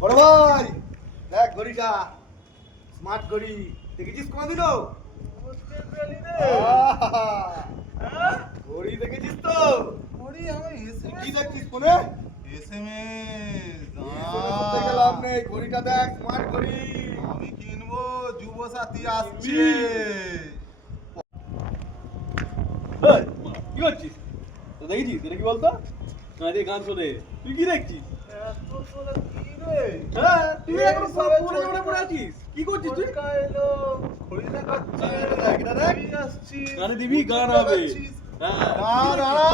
বড় ভাই দেখ ঘড়িটা স্মার্ট ঘড়ি দেখেছিস কোনদিন ঘড়ি দেখেছিস তো? ঘড়ি আমি কি দেখছিস ফোনে? এসএমএস লাভ নেই, ঘড়িটা দেখ স্মার্ট ঘড়ি। আমি কিনবো, যুব সাথী আসছে। এই, কি করছিস? তো দেখেছিস এটা কি বলতো? না যে গান শোনে তুই কি দেখছিস? এত সোনা কি রে? হ্যাঁ তুই এই এখন সবে পুরো ছোট পড়ে আছিস কি করছিস তুই? ছোটকা এলো, ঘড়ি দেখাচ্ছে। এটা দেখ। ঘড়ি আসছি। গানে দিবি গান ঘড়ি হবে দেখাচ্ছিস। হ্যাঁ দাঁড়া,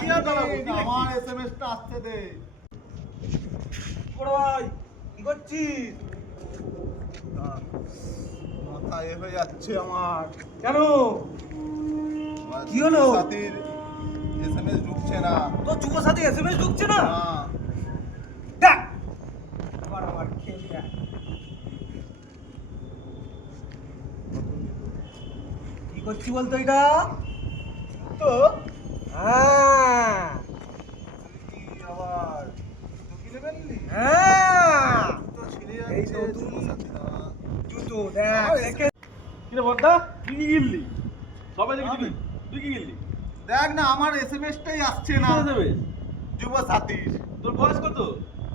কি আর দাঁড়াবো, কি দেখছিস? আমার এসএমএসটা আসতে দে। বড় ভাই কি করছিস? মাথা এ হয়ে যাচ্ছে আমার। কেন? আমার কি হলো? যুব সাথীর এসএমএস ঢুকছে না। তো যুব সাথী এসএমএস ঢুকছে না? না। দেখ আমার খেলি না কি করছি বলতো এটা? তো হ্যাঁ কি আবার তো কিনে ফেললি? হ্যাঁ তো ছিঁড়ে এই যাচ্ছে নতুন যুব সাথী না। জুতো দেখ আমার দেখে কিরে বড়দা তুই কি কিনলি? সবাই দেখি তুই কি কিনলি? দেখ না, আমার এসএমএসটাই আসছে না না দেবে যুব সাথীর। তোর বয়স কত?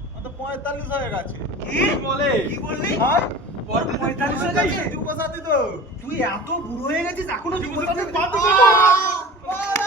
আমার তো 45 হয়ে গেছে। কি বলে কি বললি? হয়? 45 হয়ে গেছে? যুব সাথী তো। তুই এত বুড়ো হয়ে গেছিস এখনো যুব সাথী আহ!